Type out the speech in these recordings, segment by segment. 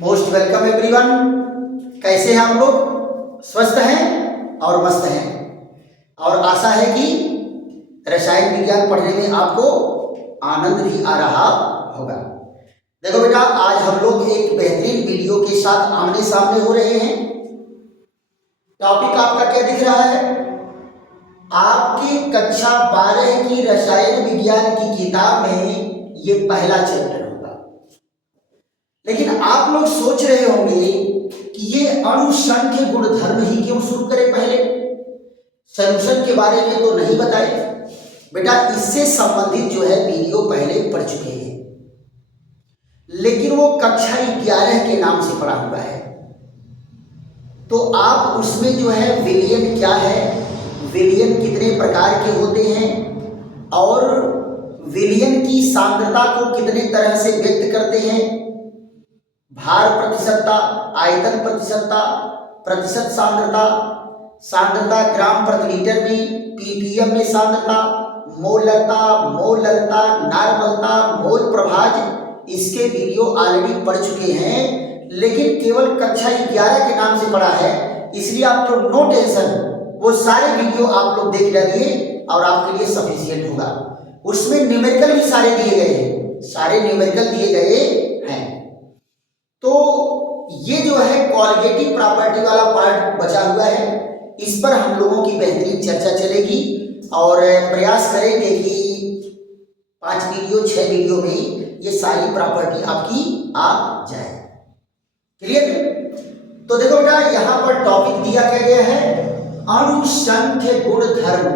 Most welcome everyone. कैसे हैं आप लोग? स्वस्थ हैं और मस्त हैं, और आशा है कि रसायन विज्ञान पढ़ने में आपको आनंद भी आ रहा होगा। देखो बेटा, आज हम लोग एक बेहतरीन वीडियो के साथ आमने सामने हो रहे हैं। टॉपिक आपका क्या दिख रहा है? आपकी कक्षा 12 की रसायन विज्ञान की किताब में ये पहला चैप्टर होगा। लेकिन आप लोग सोच रहे होंगे कि ये अणुसंख्य गुणधर्म ही क्यों शुरू करें, पहले सॉल्यूशन के बारे में तो नहीं बताए। बेटा, इससे संबंधित जो है वीडियो पहले पढ़ चुके हैं, लेकिन वो कक्षा 11 के नाम से पढ़ा हुआ है। तो आप उसमें जो है विलयन क्या है, विलयन कितने प्रकार के होते हैं, और विलयन की सांद्रता को कितने तरह से व्यक्त करते हैं, भार प्रतिशतता, आयतन प्रतिशतता, प्रतिशत सांद्रता, सांद्रता ग्राम प्रति लीटर में, पीपीएम में सांद्रता, मोलरता, मोलरता, नॉर्मलता, मोल प्रभाज, इसके वीडियो ऑलरेडी पढ़ चुके हैं। लेकिन केवल कक्षा 11 के नाम से पढ़ा है, इसलिए आप लोग नो टेंशन, वो सारे वीडियो आप लोग देख डालिए और आपके लिए सफिशिएंट होगा। उसमें न्यूमेरिकल भी सारे दिए गए हैं, सारे न्यूमेरिकल दिए गए हैं। तो ये जो है क्वालिटेटिव प्रॉपर्टी वाला पार्ट बचा हुआ है, इस पर हम लोगों की बेहतरीन चर्चा चलेगी और प्रयास करेंगे कि 5 वीडियो 6 वीडियो में ये सारी प्रॉपर्टी आपकी आ जाए। क्लियर? तो देखो बेटा, यहाँ पर टॉपिक दिया क्या गया है? अणुसंख्य गुणधर्म,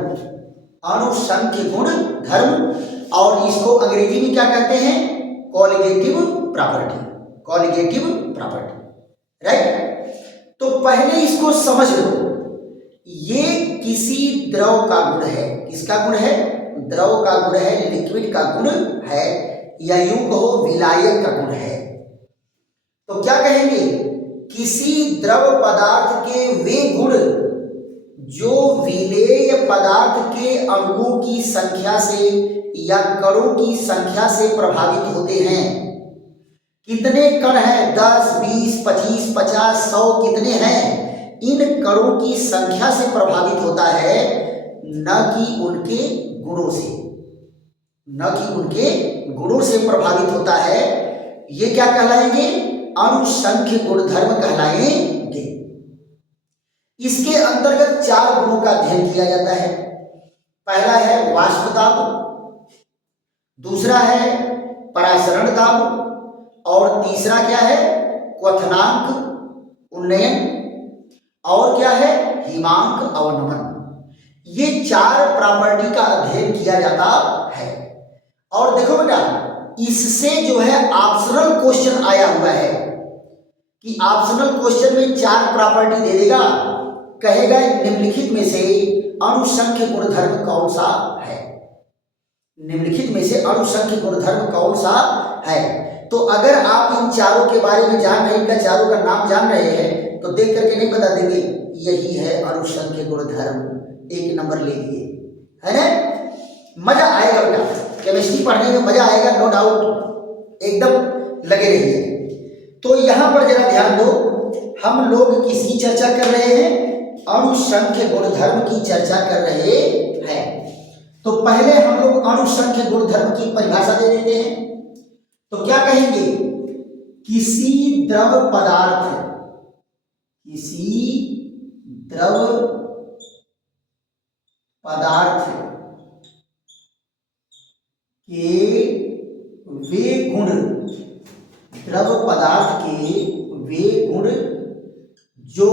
अणुसंख्य गुणधर्म, और इसको अंग्रेजी में क्या कहते हैं? Colligative property, colligative property, right. तो पहले इसको समझ लो, ये किसी द्रव का गुण है। किसका गुण है? द्रव का गुण है, लिक्विड का गुण है, या यूं कहो विलायक का गुण है। तो क्या कहेंगे? किसी द्रव पदार्थ के वे गुण जो विलेय पदार्थ के अणुओं की संख्या से या कणों की संख्या से प्रभावित होते हैं। कितने कण हैं? 10, 20, 25, 50, 100 कितने हैं? इन कणों की संख्या से प्रभावित होता है, न कि उनके गुणों से, न कि उनके गुणों से प्रभावित होता है। ये क्या कहलाएंगे? अणुसंख्य गुणधर्म कहलाएंगे। इसके अंतर्गत 4 गुणों का अध्ययन किया जाता है। पहला है वाष्प दाब, दूसरा है परासरण दाब, और तीसरा क्या है? क्वथनांक उन्नयन, और क्या है? हिमांक अवनमन। ये 4 प्रॉपर्टी का अध्ययन किया जाता है। और देखो बेटा, इससे जो है ऑप्शनल क्वेश्चन आया हुआ है कि ऑप्शनल क्वेश्चन में 4 प्रॉपर्टी दे देगा, कहेगा निम्नलिखित में से अणुसंख्य गुणधर्म कौन सा है? निम्नलिखित में से अणुसंख्य गुणधर्म कौन सा है? तो अगर आप इन चारों के बारे में जान रहे, इनका चारों का नाम जान रहे हैं, तो देख करके नहीं बता देंगे यही है अणुसंख्य गुणधर्म, 1 नंबर ले लिए, है ना? मजा आएगा बेटा, केमिस्ट्री पढ़ने में मजा आएगा, नो डाउट, एकदम लगे रहिए। तो यहाँ पर जरा ध्यान दो, हम लोग किसकी चर्चा कर रहे हैं? अणुसंख्य गुणधर्म की चर्चा कर रहे हैं। तो पहले हम लोग अणुसंख्य गुणधर्म की परिभाषा दे देते हैं। तो क्या कहेंगे? किसी द्रव पदार्थ, किसी द्रव पदार्थ के वे गुण, द्रव पदार्थ के वे गुण जो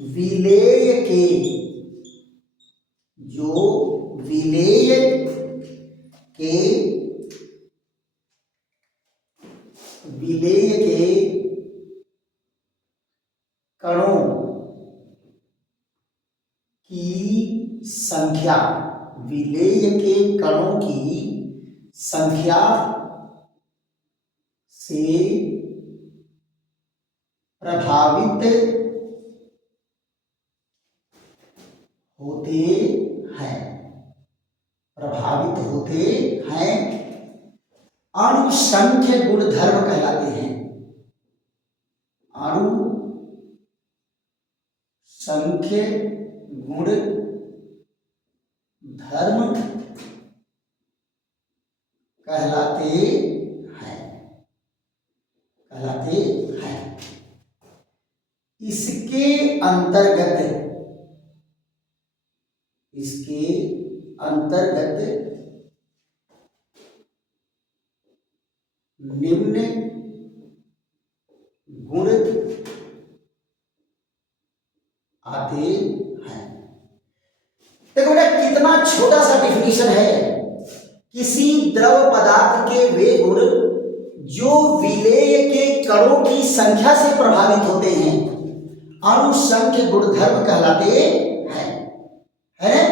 विलेय के, जो विलेय के, विलेय के कणों की संख्या, विलेय के कणों की संख्या से प्रभावित होते हैं, प्रभावित होते हैं, अणुसंख्य गुणधर्म कहलाते हैं। संख्य गुण धर्म कहलाते हैं। इसके अंतर्गत निम्न गुण आते हैं। देखो बेटा कितना छोटा सा डेफिनेशन है। किसी द्रव पदार्थ के वे गुण जो विलेय के कणों की संख्या से प्रभावित होते हैं अनुसंख्य गुणधर्म कहलाते हैं। है ना?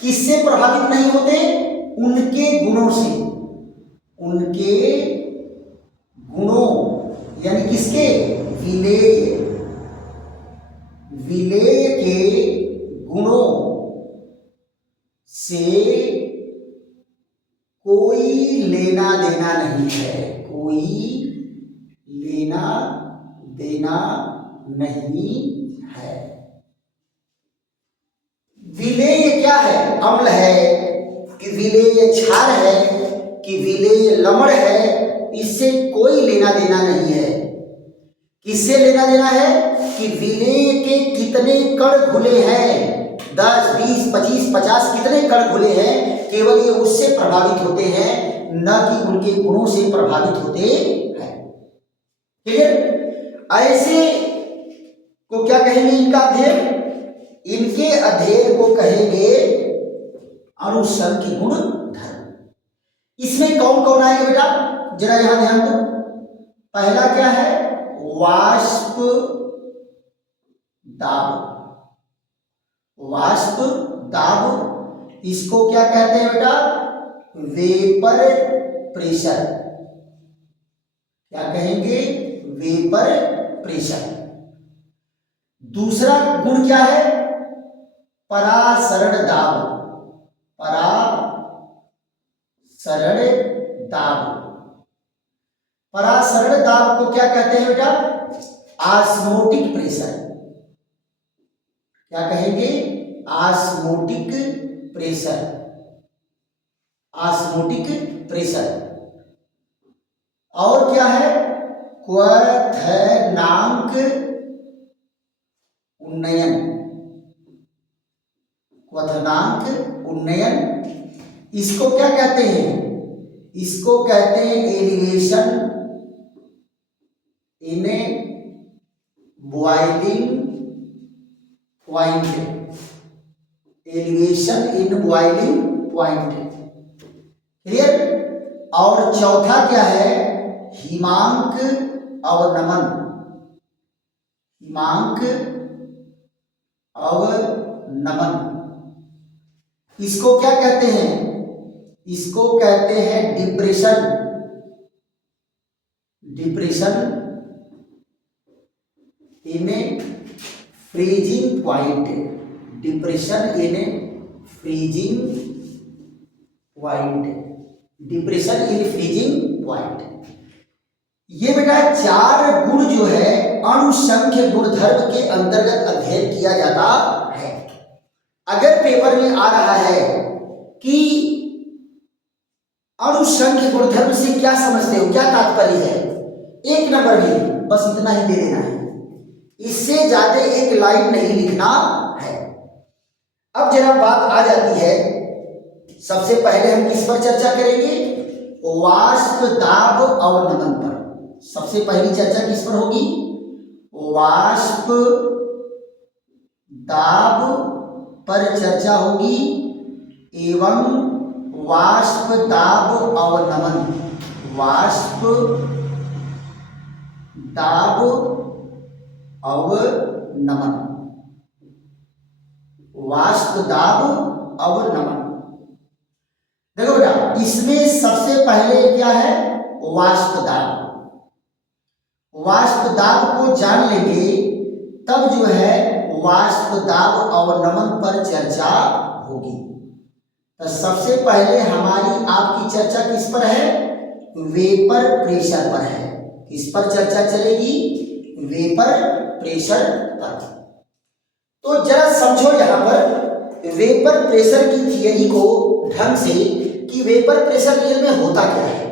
किससे प्रभावित नहीं होते? उनके गुणों से। उनके गुणों यानी किसके? विलेय के गुणों से कोई लेना देना नहीं है। कोई लेना देना नहीं है। विलेय क्या है? अम्ल है कि विलेय क्षार है कि विलेय लवण है, इससे कोई लेना देना नहीं है। किससे लेना देना है? कि विलेय के कितने कण घुले हैं, 10, 20, 25, 50 कितने कण घुले हैं, केवल ये उससे प्रभावित होते हैं, न कि उनके गुणों से प्रभावित होते हैं। क्लियर? ऐसे को क्या कहेंगे? इनका अध्ययन, इनके अध्ययन को कहेंगे अनुसंख्य गुण धर्म। इसमें कौन कौन आएगा बेटा? जरा यहां ध्यान दो। पहला क्या है? वाष्प दाब। इसको क्या कहते हैं बेटा? Vapour pressure. क्या कहेंगे? Vapour pressure. दूसरा गुण क्या है? परासरण दाब। परासरण दाब को क्या कहते हैं बेटा? Osmotic pressure. क्या कहेंगे? Osmotic pressure. और क्या है? क्वथनांक उन्नयन। इसको क्या कहते हैं? इसको कहते हैं elevation in boiling point. Clear? और चौथा क्या है? हिमांक अवनमन। इसको क्या कहते हैं? इसको कहते हैं डिप्रेशन इन फ्रीजिंग पॉइंट। ये बेटा 4 गुण जो है अनुसंख्य गुणधर्म के अंतर्गत अध्ययन किया जाता है। अगर पेपर में आ रहा है कि अनुसंख्य गुणधर्म से क्या समझते हो, क्या तात्पर्य है, 1 नंबर भी बस इतना ही दे देना है, इससे ज्यादा एक लाइन नहीं लिखना है। अब जरा बात आ जाती है, सबसे पहले हम किस पर चर्चा करेंगे? वाष्प दाब अवनमन पर। सबसे पहली चर्चा किस पर होगी? वाष्प दाब पर चर्चा होगी एवं वाष्प दाब अवनमन। वाष्प दाब अवनमन। देखो बेटा, इसमें सबसे पहले क्या है? वाष्प दाब। वाष्प दाब को जान लेंगे तब जो है वाष्प दाब अवनमन पर चर्चा होगी। तो सबसे पहले हमारी आपकी चर्चा किस पर है? वेपर प्रेशर पर है। किस पर चर्चा चलेगी? वेपर प्रेशर पर। तो जरा समझो यहाँ पर वेपर प्रेशर की थियरी को ढंग से कि वेपर प्रेशर रियल में होता क्या है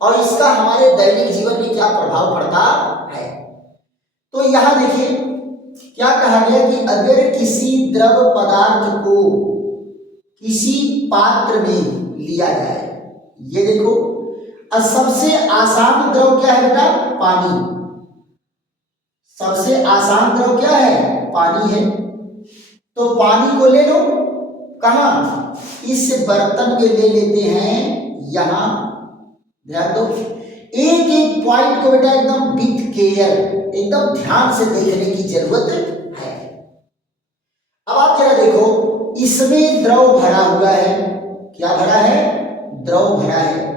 और इसका हमारे दैनिक जीवन में क्या प्रभाव पड़ता है। तो यहाँ देखिए क्या कहा गया कि अगर किसी द्रव पदार्थ को किसी पात्र में लिया जाए, ये देखो सबसे आसान द्रव क्या है बेटा, पानी। सबसे आसान द्रव क्या है, पानी है। तो पानी को ले लो, कहां, इस बर्तन में ले लेते हैं, यहां ध्यान दो, एक एक पॉइंट को बेटा एकदम विथ केयर, एकदम ध्यान से देखने की जरूरत है। अब आप जरा देखो, इसमें द्रव भरा हुआ है, क्या भरा है, द्रव भरा है।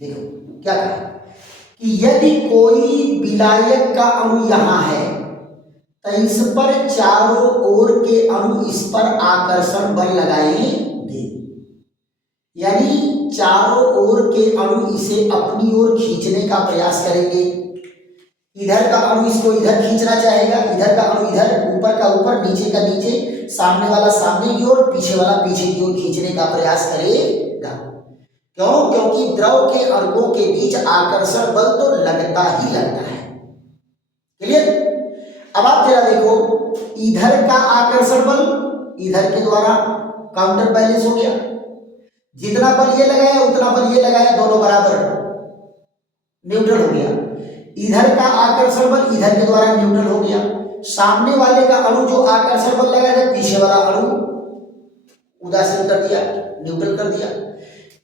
देखो क्या कहा कि यदि कोई विलायक का अणु यहां है तो इस पर चारों ओर के अणु इस पर आकर्षण बल लगाएंगे, यानी चारों ओर के अणु इसे अपनी ओर खींचने का प्रयास करेंगे। इधर का अणु इसको इधर खींचना चाहेगा, इधर का अणु इधर, ऊपर का ऊपर, नीचे का नीचे, सामने वाला सामने की ओर, पीछे वाला पीछे की ओर खींचने का प्रयास करेगा। क्यों, क्योंकि द्रव के अणुओं के बीच आकर्षण बल तो लगता ही लगता है। क्लियर। अब आप जरा देखो, इधर का आकर्षण बल इधर के द्वारा काउंटर बैलेंस हो गया, जितना बल ये लगाया उतना बल ये लगाया, दोनों बराबर न्यूट्रल हो गया। इधर का आकर्षण बल इधर के द्वारा न्यूट्रल हो गया। सामने वाले का अणु जो आकर्षण बल लगाया, पीछे वाला अणु उदासीन कर दिया, न्यूट्रल कर दिया।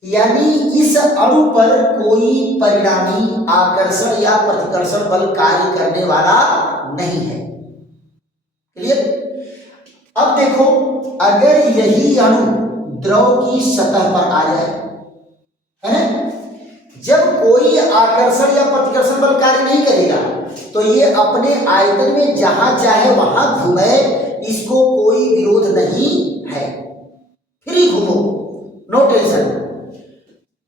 यानी इस अणु पर कोई परिणामी आकर्षण या प्रतिकर्षण बल कार्य करने वाला नहीं है। क्लियर। अब देखो, अगर यही अणु द्रव की सतह पर आ जाए, है ना, जब कोई आकर्षण या प्रतिकर्षण बल कार्य नहीं करेगा तो ये अपने आयतन में जहां चाहे वहां घूमे, इसको कोई विरोध नहीं है, फ्री घूमो, नो टेंशन।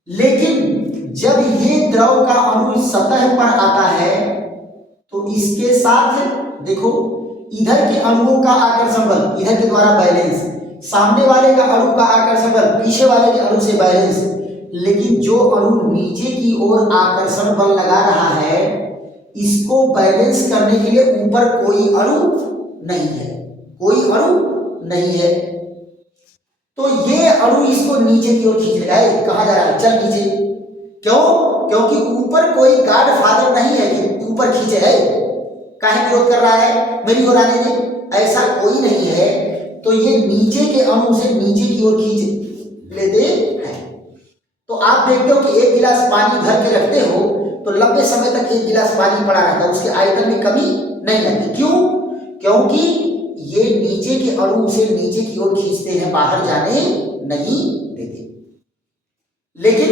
लेकिन जब ये द्रव का अणु सतह पर आता है तो इसके साथ देखो, इधर के अणुओं का आकर्षण बल इधर के द्वारा बैलेंस, सामने वाले का अणु का आकर्षण बल पीछे वाले के अणु से बैलेंस। लेकिन जो अणु नीचे की ओर आकर्षण बल लगा रहा है, इसको बैलेंस करने के लिए ऊपर कोई अणु नहीं है, कोई अणु नहीं है। तो ये अणु इसको नीचे की ओर खींच रहा है, कहा जा रहा है, चल नीचे। क्यों, क्योंकि ऊपर कोई गॉड फादर नहीं है कि ऊपर खींचे है, काहे विरोध कर रहा है, मेरी ओर आने दे, ऐसा कोई नहीं है। तो ये नीचे के अणु से नीचे की ओर खींच लेते हैं। तो आप देखते हो कि एक गिलास पानी भर के रखते हो तो लंबे समय तक एक गिलास पानी पड़ा रहता है, उसके आयतन में कमी नहीं आती। क्यों, क्योंकि ये नीचे के अणु से नीचे की ओर खींचते हैं, बाहर जाने नहीं देते। लेकिन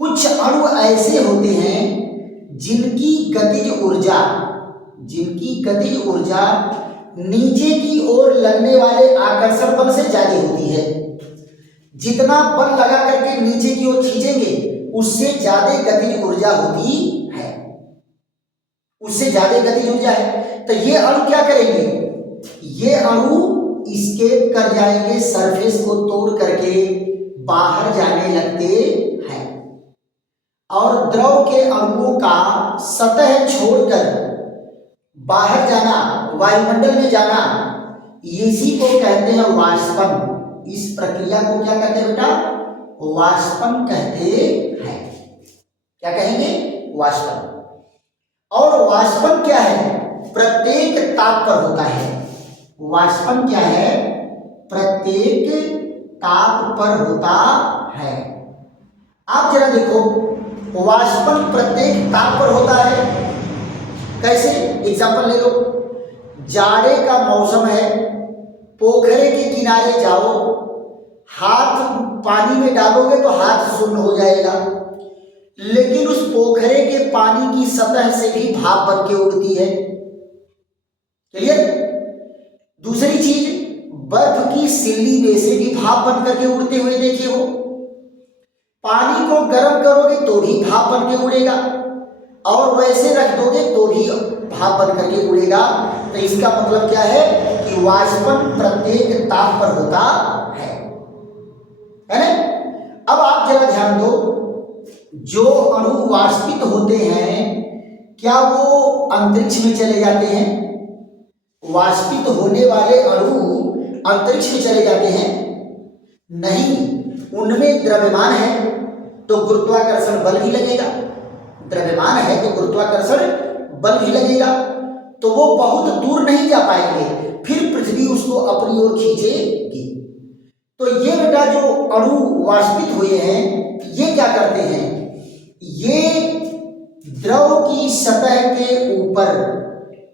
कुछ अणु ऐसे होते हैं जिनकी गतिज ऊर्जा नीचे की ओर लगने वाले आकर्षण बल से ज्यादा होती है। जितना बल लगा करके नीचे की ओर खींचेंगे उससे ज्यादा गतिज ऊर्जा होती है, उससे ज्यादा गतिज ऊर्जा है। तो ये अणु क्या करेंगे, ये अणु एस्केप कर जाएंगे, सरफेस को तोड़ करके बाहर जाने लगते हैं। और द्रव के अणुओं का सतह छोड़कर बाहर जाना, वायुमंडल में जाना, इसी को कहते हैं वाष्पन। इस प्रक्रिया को क्या कहते हैं बेटा, वाष्पन कहते हैं। क्या कहेंगे, वाष्पन। और वाष्पन क्या है, प्रत्येक ताप पर होता है। वाष्पन क्या है, प्रत्येक ताप पर होता है। आप जरा देखो, वाष्पन प्रत्येक ताप पर होता है। कैसे, एग्जांपल ले लो, जाड़े का मौसम है, पोखरे के किनारे जाओ, हाथ पानी में डालोगे तो हाथ शून्य हो जाएगा, लेकिन उस पोखरे के पानी की सतह से भी भाप बन के उड़ती है। क्लियर। दूसरी चीज, बर्फ की सिल्ली में से भी भाप बन करके उड़ते हुए देखे हो। पानी को गर्म करोगे तो भी भाप बन के उड़ेगा। और वैसे रख दोगे तो भी भाप बन करके उड़ेगा। तो इसका मतलब क्या है कि वाष्पन प्रत्येक ताप पर होता है ना। अब आप जरा ध्यान दो, जो अणु वाष्पित होते हैं क्या वो अंतरिक्ष में चले जाते हैं? वाष्पित होने वाले अणु अंतरिक्ष में चले जाते हैं? नहीं, उनमें द्रव्यमान है तो गुरुत्वाकर्षण बल भी लगेगा। द्रव्यमान है तो गुरुत्वाकर्षण बल भी लगेगा, तो वो बहुत दूर नहीं जा पाएंगे, फिर पृथ्वी उसको अपनी ओर खींचेगी। तो ये बेटा जो अणु वाष्पित हुए हैं ये क्या करते हैं, ये द्रव की सतह के ऊपर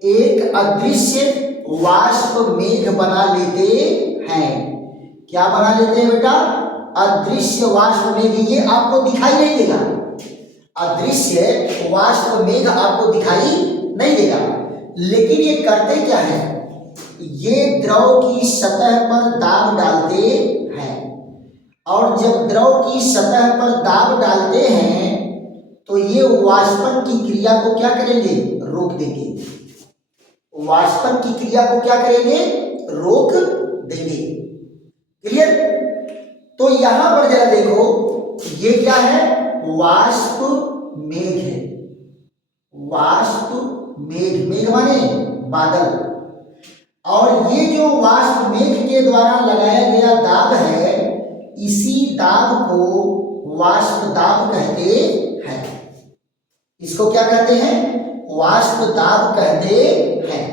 एक अदृश्य वाष्प मेघ बना लेते हैं। क्या बना लेते हैं बेटा? अदृश्य वाष्प मेघ। ये आपको दिखाई नहीं देगा, अदृश्य वाष्प मेघ आपको दिखाई नहीं देगा, लेकिन ये करते क्या है, ये द्रव की सतह पर दाब डालते हैं। और जब द्रव की सतह पर दाब डालते हैं तो ये वाष्पन की क्रिया को क्या करेंगे? रोक देंगे। वाष्पन की क्रिया को क्या करेंगे? रोक देंगे। क्लियर? तो यहां पर जरा देखो, ये क्या है? वाष्प मेघ है। वाष्प मेघ, मेघ माने बादल। और ये जो वाष्प मेघ के द्वारा लगाया गया दाब है, इसी दाब को वाष्प दाब कहते हैं। इसको क्या कहते हैं? वाष्प दाब कहते हैं।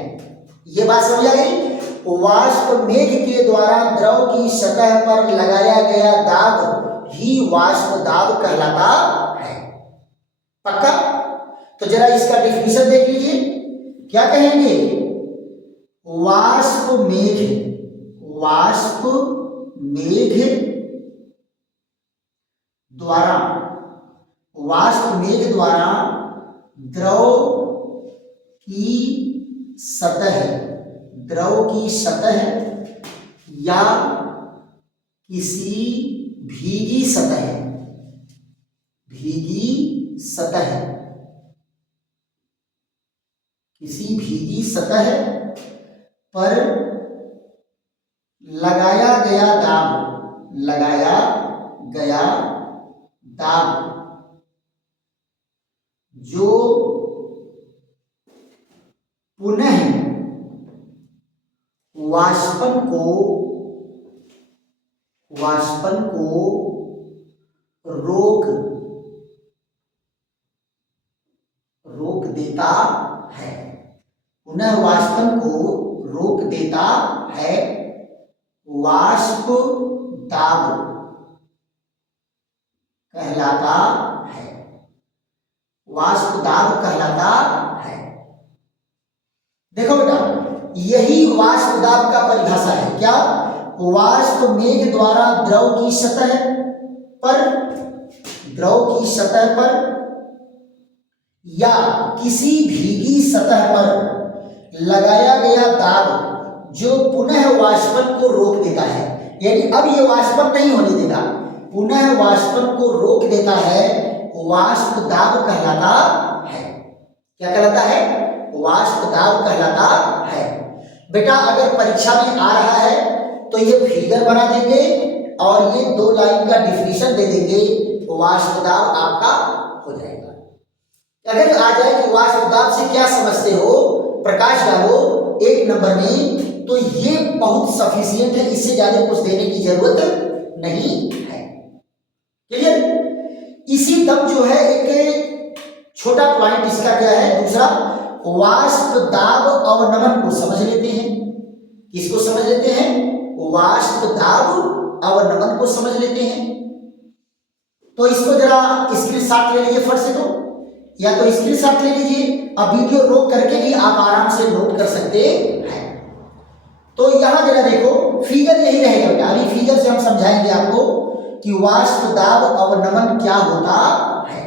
ये बात समझ आ गई? वाष्प मेघ के द्वारा द्रव की सतह पर लगाया गया दाब ही वाष्प दाब कहलाता है। पक्का? तो जरा इसका डेफिनेशन देख लीजिए, क्या कहेंगे? वाष्प मेघ, वाष्प मेघ द्वारा, वाष्प मेघ द्वारा द्रव की सतह, द्रव की सतह या किसी भीगी सतह, भीगी सतह, किसी भीगी सतह पर लगाया गया दाब, लगाया गया दाब जो पुनः वाष्पन को रोक देता है, पुनः वाष्पन को रोक देता है, वाष्प दाब कहलाता है, वाष्प दाब कहलाता है। देखो बेटा, यही वाष्प दाब का परिभाषा है। क्या? वाष्प मेघ द्वारा द्रव की सतह पर, द्रव की सतह पर या किसी भीगी सतह पर लगाया गया दाब जो पुनः वाष्पन को रोक देता है। यानी अब ये वाष्पन नहीं होने देगा, पुनः वाष्पन को रोक देता है, वाष्प दाब कहलाता है। क्या कहलाता है? वाष्प दाब कहलाता है। बेटा अगर परीक्षा में आ रहा है तो ये फिगर बना देंगे और ये 2 लाइन का डिफिनीशन दे देंगे, वाष्प दाब आपका हो जाएगा। अगर आ जाए कि वाष्प दाब से क्या समझते हो, प्रकाश डालो 1 नंबर में, तो ये बहुत सफिशिएंट है, इससे ज्यादा कुछ देने की जरूरत नहीं है। क्लियर? इसी तब जो है एक छोटा पॉइंट इसका क्या है, दूसरा, वाष्प दाब अवनमन को समझ लेते हैं। किसको समझ लेते हैं? वाष्प दाब अवनमन को समझ लेते हैं। तो इसको जरा स्क्रीनशॉट ले लीजिए फट से, तो या तो स्क्रीनशॉट ले लीजिए, अब वीडियो रोक करके भी आप आराम से नोट कर सकते हैं। तो यहां जरा देखो, फिगर यही रहेगा बेटा, अभी फिगर से हम समझाएंगे आपको कि वाष्प दाब अवनमन क्या होता है।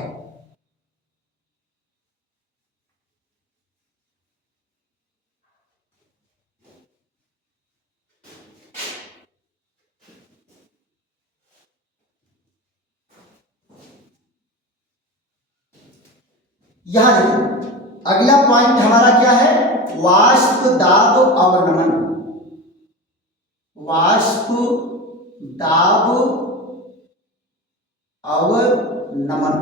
यहां देखिए अगला पॉइंट हमारा क्या है, वाष्प दाब अवनमन। वाष्प दाब अवनमन।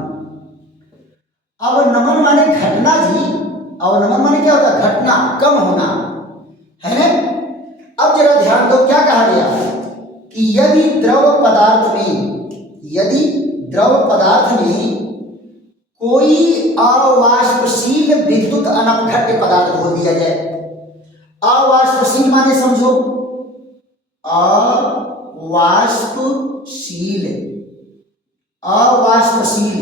अवनमन माने घटना जी, अवनमन माने क्या होता है, घटना, कम होना, है ना। अब जरा ध्यान दो क्या कहा गया कि यदि द्रव पदार्थ में कोई अवाष्पशील विद्युत अनपघट्य पदार्थ घोल दिया जाए। अवाष्पशील माने समझो, अवाष्पशील, अवाष्पशील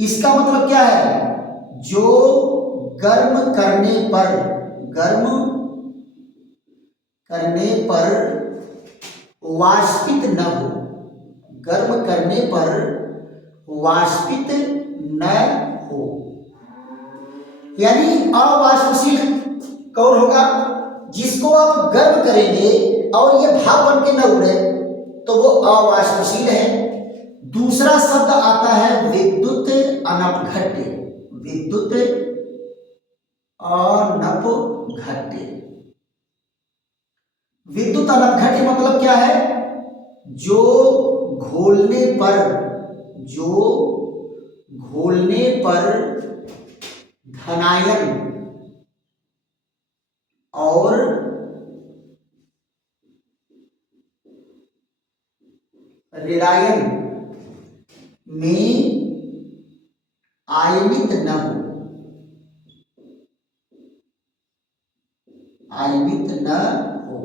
इसका मतलब क्या है, जो गर्म करने पर वाष्पित न हो, गर्म करने पर वाष्पित न हो। यानी अवाष्पशील कौन होगा, जिसको आप गर्म करेंगे और ये भाप बन के न उड़े तो वो अवाष्पशील है। दूसरा शब्द आता है विद्युत अनपघट्य। विद्युत अनपघट्य, विद्युत अनपघट्य मतलब क्या है, जो घोलने पर धनायन और ऋणायन में आयनित न हो,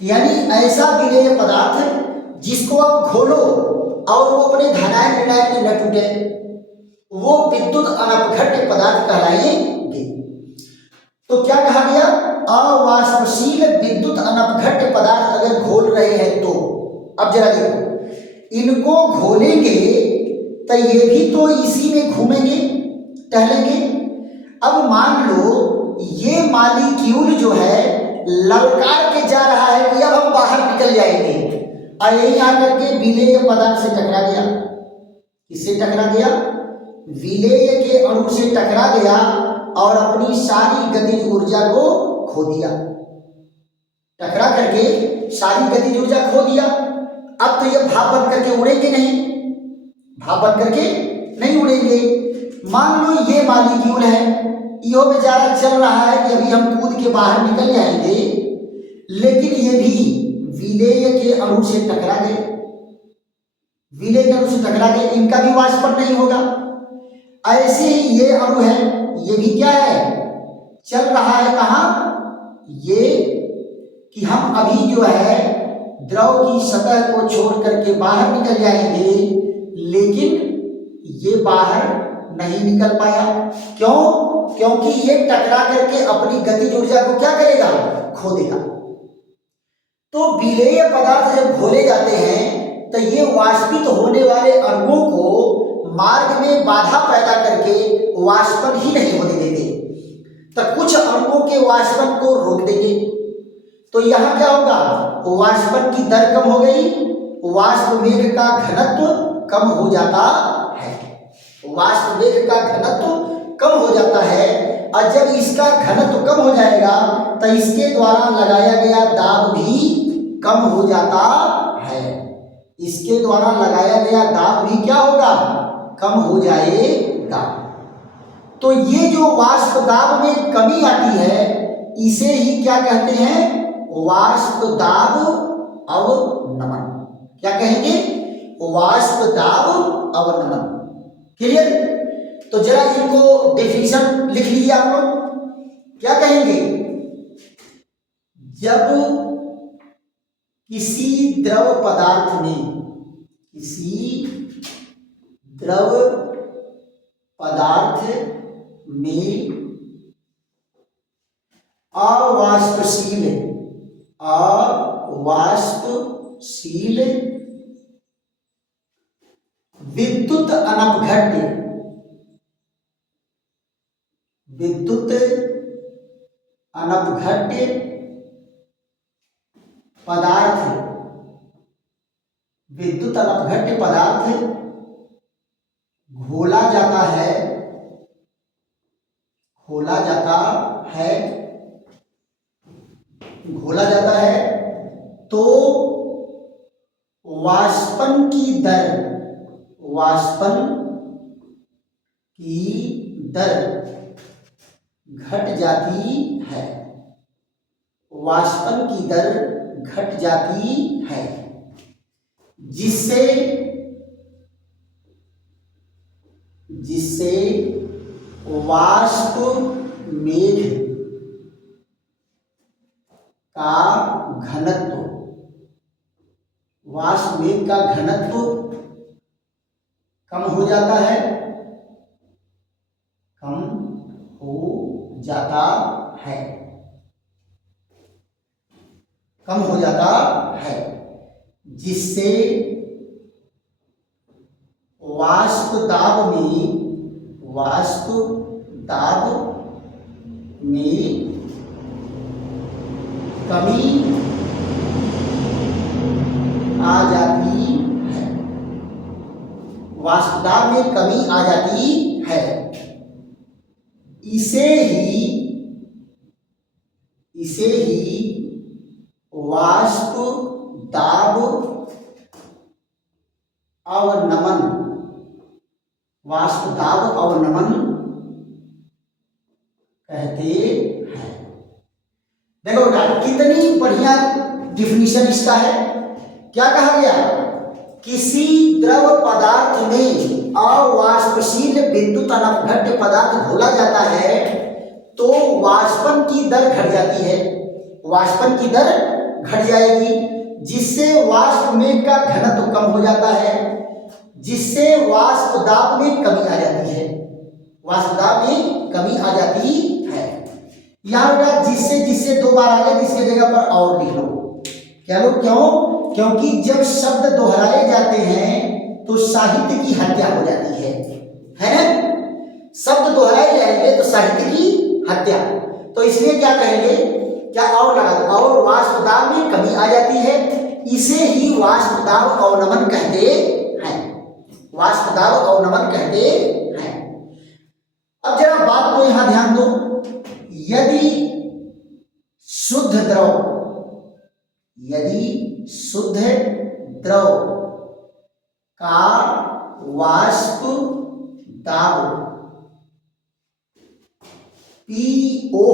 यानी ऐसा विलेय पदार्थ जिसको आप घोलो और वो अपने धनायन ऋणायन में न टूटे, वो विद्युत अनपघट्य पदार्थ कहलाएंगे। तो क्या कहा गया, अवाष्पशील विद्युत अनपघट्य पदार्थ अगर घोल रहे हैं तो, अब जरा देखो इनको घोलेंगे तो ये भी तो इसी में घूमेंगे टहलेंगे। अब मान लो ये मालिक्यूल जो है ललकार के जा रहा है कि अब हम बाहर निकल जाएंगे, और यही आकर के विलेय पदार्थ से टकरा गया। किससे टकरा गया, विलेय के अणु से टकरा गया और अपनी सारी गतिज ऊर्जा को खो दिया। टकरा करके सारी गतिज ऊर्जा खो दिया। अब तो ये भाप बन करके उड़ेंगे नहीं, भाप बन करके नहीं उड़ेंगे। मान लो ये मालिक्यूल है, यो बेचारा चल रहा है कि अभी हम कूद के बाहर निकल जाएंगे, लेकिन ये भी विलेय के अणु से टकरा गए, विलेय के अणु से टकरा गए, इनका भी वाष्पन नहीं होगा। ऐसे ही ये अणु है, ये भी क्या है, चल रहा है कहाँ, ये कि हम अभी जो है द्रव की सतह को छोड़ करके बाहर निकल जाएंगे, लेकिन ये बाहर नहीं निकल पाया। क्यों, क्योंकि ये टकरा करके अपनी गतिज ऊर्जा को क्या करेगा, खो देगा। तो विलेय पदार्थ जब घोले जाते हैं तो ये वाष्पित होने वाले अणुओं को मार्ग में बाधा पैदा करके वाष्पन ही नहीं होने देते, तो कुछ अणुओं के वाष्पन को रोक देंगे। तो यहां क्या होगा, वाष्पन की दर कम हो गई, वाष्प वेग का घनत्व कम हो जाता है, वाष्प वेग का घनत्व कम हो जाता है। और जब इसका घनत्व कम हो जाएगा तो इसके द्वारा लगाया गया दाब भी कम हो जाता है, इसके द्वारा लगाया गया दाब भी क्या होगा, कम हो जाएगा। तो ये जो वाष्प दाब में कमी आती है इसे ही क्या कहते हैं, वाष्प दाब अवनमन। क्या कहेंगे, वाष्प दाब अवनमन। क्लियर। तो जरा इनको डेफिनेशन लिख लीजिए आप लोग। क्या कहेंगे, जब किसी द्रव पदार्थ में, किसी द्रव पदार्थ में अवाष्पशील विद्युत अनपघट्य पदार्थ घोला जाता है घोला जाता है, घोला जाता है तो वाष्पन की दर, वाष्पन की दर घट जाती है, वाष्पन की दर घट जाती है, जिससे जिससे वाष्प मेघ का घनत्व, वाष्प मेघ का घनत्व कम हो जाता है, कम हो जाता है, कम हो जाता है, जिससे वाष्प दाब में, वाष्प दाब में कमी आ जाती है, वाष्प दाब में कमी आ जाती है। इसे ही वाष्प दाब अवनमन, वाष्प दाब अवनमन कहते हैं। देखो बेटा कितनी बढ़िया डिफिनीशन इसका है। क्या कहा गया? किसी द्रव पदार्थ में अवाष्पशील विद्युत अनपघट्य पदार्थ घोला जाता है तो वाष्पन की दर घट जाती है, वाष्पन की दर घट जाएगी, जिससे वाष्प मेघ का घनत्व कम हो जाता है, जिससे वाष्प दाब में कमी आ जाती है, वाष्प दाब में कमी आ जाती है। यहाँ बेटा जिससे जिससे दो बार आ गया, जिसके जगह पर और लिख लो। क्या लो? क्यों? क्योंकि जब शब्द दोहराए जाते हैं तो साहित्य की हत्या हो जाती है ना? शब्द दोहराए जाएंगे तो साहित्य की हत्या, तो इसलिए क्या कहेंगे? क्या और लगा दो, और वाष्प दाब में कमी आ जाती है, इसे ही वाष्प दाब अवनमन कहते हैं, वाष्प दाब अवनमन कहते हैं। अब जरा बात को यहां ध्यान दो, यदि शुद्ध द्रव, यदि शुद्ध द्रव का वाष्प दाब PO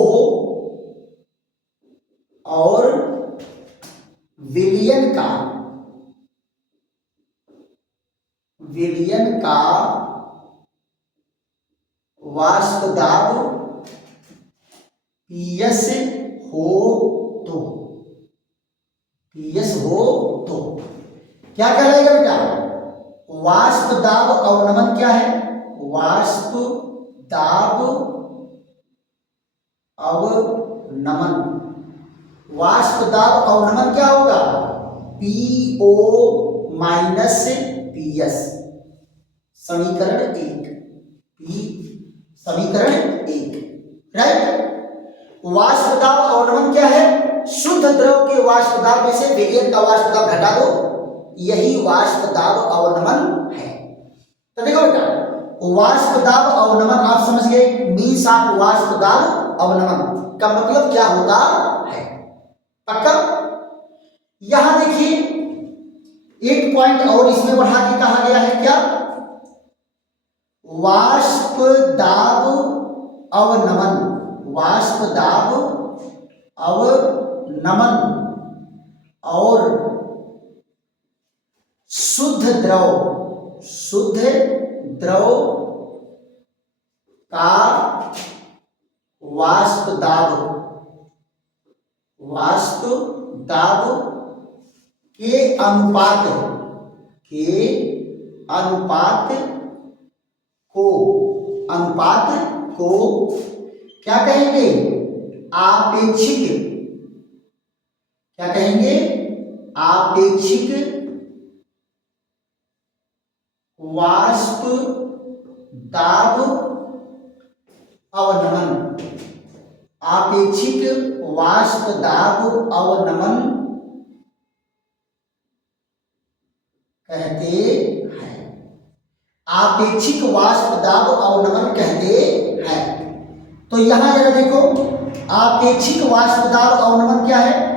और विलयन का वाष्प दाब PS हो तो, PS हो तो क्या कहलाएगा बेटा? वाष्प दाब अवनमन क्या है? वाष्प दाब अवनमन, वाष्प दाब अवनमन क्या होगा? PO माइनस PS, समीकरण 1, समीकरण 1, राइट। वाष्प दाब अवनमन क्या है? शुद्ध द्रव के वाष्प दाब में से विलयन का वाष्प दाब घटा दो, यही वाष्प दाब अवनमन है। तो देखो बेटा वाष्प दाब अवनमन आप समझ गए, मीन्स ऑफ वाष्प दाब अवनमन का मतलब क्या होता है, पक्का? यहां देखिए एक पॉइंट और इसमें बढ़ा के कहा गया है, क्या? वाष्प दाब अवनमन, वाष्प दाब अवनमन और शुद्ध द्रव का वाष्प दाब के अनुपात को क्या कहेंगे? आपेक्षिक, क्या कहेंगे? आपेक्षिक वाष्प दाब अवनमन, आपेक्षिक वाष्प दाब अवनमन कहते हैं, आपेक्षिक वाष्प दाब अवनमन कहते हैं। तो यहां जरा देखो, आपेक्षिक वाष्प दाब अवनमन क्या है?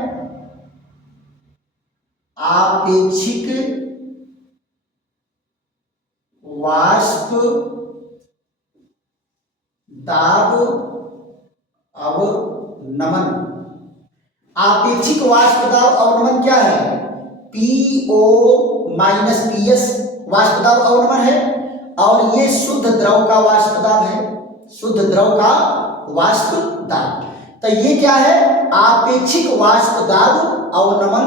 आपेक्षिक वाष्प दाब अवनमन। आपेक्षिक वाष्प दाब अवनमन क्या है? PO माइनस PS वाष्प दाब अवनमन है, और ये शुद्ध द्रव का वाष्प दाब है, शुद्ध द्रव का वाष्प दाब। तो ये क्या है? आपेक्षिक वाष्प दाब अवनमन,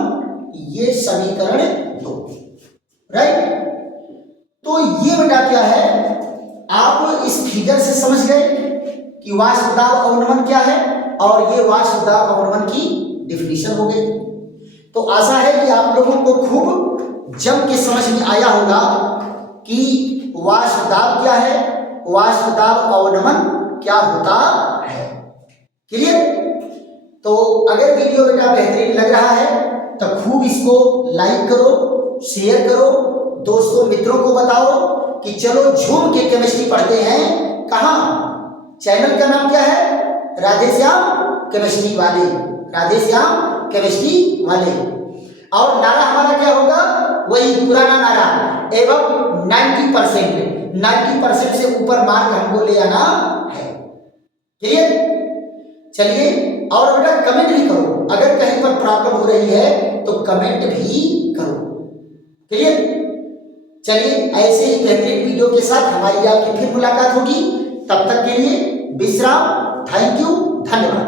ये समीकरण 2, राइट। तो ये बेटा क्या है, आप इस फिगर से समझ गए कि वाष्प दाब अवनमन क्या है, और ये वाष्प दाब अवनमन की डिफिनीशन हो गई। तो आशा है कि आप लोगों को खूब जम के समझ में आया होगा कि वाष्प दाब क्या है, वाष्प दाब अवनमन क्या होता है। क्लियर? तो अगर वीडियो बेटा बेहतरीन लग रहा है तो खूब इसको लाइक करो, शेयर करो, दोस्तों मित्रों को बताओ कि चलो झूम के केमिस्ट्री पढ़ते हैं। कहाँ? चैनल का नाम क्या है? राधेश्याम केमिस्ट्री वाले, राधेश्याम केमिस्ट्री वाले। और नारा हमारा क्या होगा? वही पुराना नारा, एवं 90% से ऊपर मार्क हमको ले आना है। क्लियर? चलिए, और बेटा कमेंट भी करो, अगर कहीं पर प्रॉब्लम हो रही है तो कमेंट भी करो। क्लियर? चलिए, ऐसे ही बेहतरीन वीडियो के साथ हमारी आपकी फिर मुलाकात होगी। तब तक के लिए विश्राम। थैंक यू, धन्यवाद।